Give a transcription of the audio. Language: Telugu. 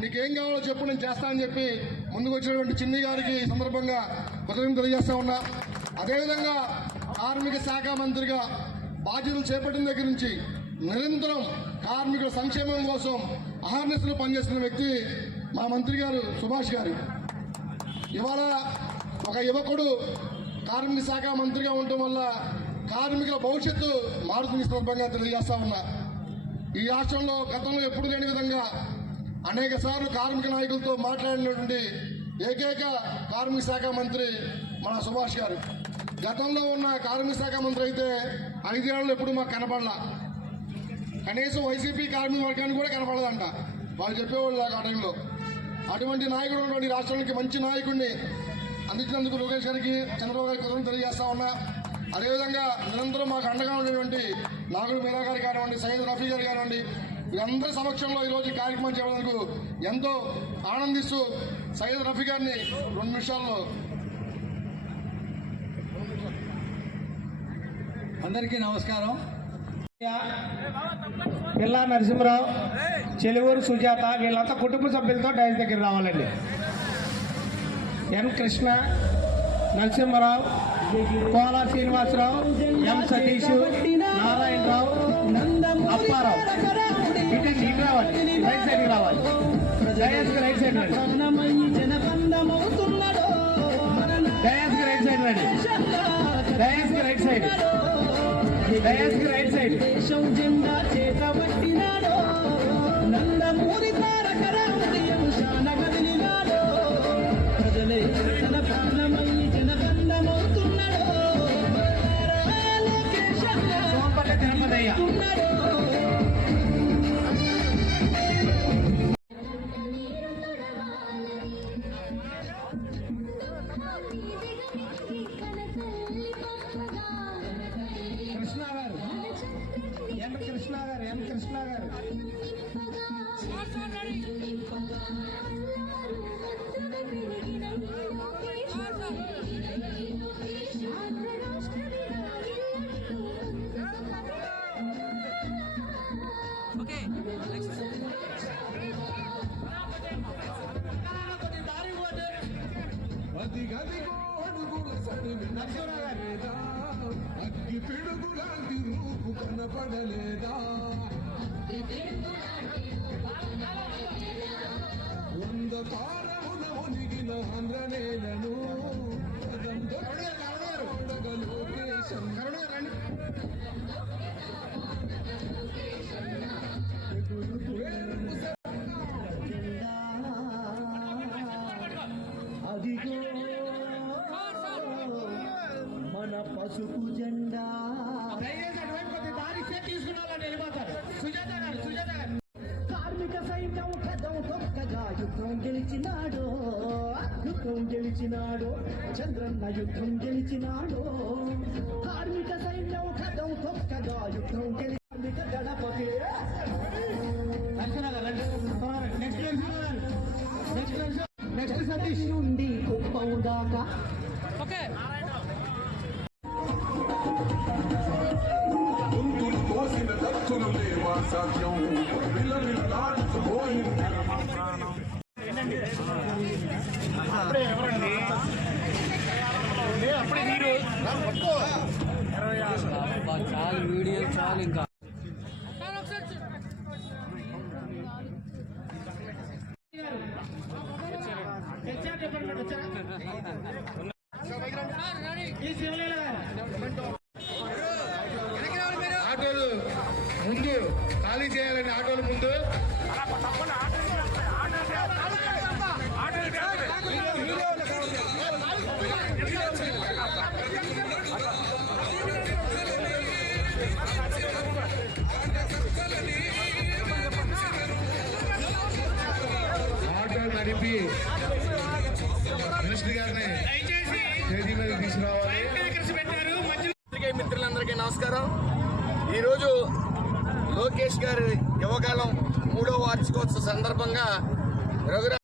నీకేం కావాలో చెప్పు, నేను చేస్తానని చెప్పి ముందుకు వచ్చినటువంటి చిన్ని గారికి సందర్భంగా కృతజ్ఞతలు తెలియజేస్తా ఉన్నా. అదేవిధంగా కార్మిక శాఖ మంత్రిగా బాధ్యతలు చేపట్టిన దగ్గర నుంచి నిరంతరం కార్మికుల సంక్షేమం కోసం అహర్నిశలు పనిచేస్తున్న వ్యక్తి మా మంత్రి గారు సుభాష్ గారు. ఇవాళ ఒక యువకుడు కార్మిక శాఖ మంత్రిగా ఉండటం వల్ల కార్మికుల భవిష్యత్తు మారుతున్న సందర్భంగా తెలియజేస్తా ఉన్నా. ఈ రాష్ట్రంలో గతంలో ఎప్పుడు లేని విధంగా అనేక సార్లు కార్మిక నాయకులతో మాట్లాడినటువంటి ఏకైక కార్మిక శాఖ మంత్రి మన సుభాష్ గారు. గతంలో ఉన్న కార్మిక శాఖ మంత్రి అయితే 5 ఏళ్ళు ఎప్పుడు మాకు కనపడలా, కనీసం వైసీపీ కార్మిక వర్గానికి కూడా కనపడదంట వాళ్ళు చెప్పేవాళ్ళు ఆ టైంలో. అటువంటి నాయకుడు ఉన్నటువంటి రాష్ట్రానికి మంచి నాయకుడిని అందించినందుకు లోకేష్ గారికి, చంద్రబాబు గారికి కృతజ్ఞతలు తెలియజేస్తా ఉన్నా. అదేవిధంగా నిరంతరం మాకు అండగా ఉండేటువంటి నాగుడు మీరా గారు కానివ్వండి, సయ్యద్ రఫీ గారు కానివ్వండి, వీరందరి సమక్షంలో ఈరోజు కార్యక్రమం చేయడానికి ఎంతో ఆనందిస్తూ సయ్యద్ రఫీ గారిని 2 నిమిషాల్లో. అందరికీ నమస్కారం. పిల్లా నరసింహరావు, చెలువూరు సుజాత వీళ్ళంతా కుటుంబ సభ్యులతో డైస్ దగ్గర రావాలండి. ఎన్ కృష్ణ, నరసింహరావు, కోలా శ్రీనివాసరావు, ఎం సతీష్, నారాయణరావు, అప్పారావు ఇటు రావాలి, రైట్ సైడ్కి రావాలి. డయాస్కి రైట్ సైడ్ రండి, డయాస్కి రైట్ సైడ్ రండి, డయాస్కి రైట్ సైడ్, డయాస్కి రైట్ సైడ్. జెండా చేతబట్టినాడో నందమూరి తారక రామజయం శానగదిలినాడో ప్రజలే తన ప్రాణమయ్యి జనబంధమవుతున్నాడో సోంపల్లి తిరుపతయ్య. కృష్ణ గారు అగ్గి పిడుగులాంటి రూపు కనపడలేదా, వందకారమున ఒనిగిన ఆంధ్రనేలను అదిగో మన పసుపు జెండా. కార్మిక సైన్యం కథం తొక్కగా యుద్ధం గెలిచినాడో, యుద్ధం గెలిచినాడో, చంద్రన్న యుద్ధం గెలిచినాడో. కార్మిక సైన్యం కథం తొక్కగా యుద్ధం గెలి కార్మిక గణపతి నెక్స్ట్ సతీష్ నుండి కుప్పం దాకా. గుంతులు కోసిన దత్తులు లేవా సాధ్యం విలవిల్లాడిపోయింది. చాలు వీడియో చాలు. ఇంకా ఆటోలు ముందు ఖాళీ చేయాలని, ఆటోలు ముందు ఆటో నడిపి మినిస్టర్ గారిని స్టేజీ మీద తీసుకురావాలి. పత్రికే మిత్రులందరికీ నమస్కారం. ఈరోజు లోకేష్ గారి యువకాలం 3వ వార్షికోత్సవ సందర్భంగా రఘురామ్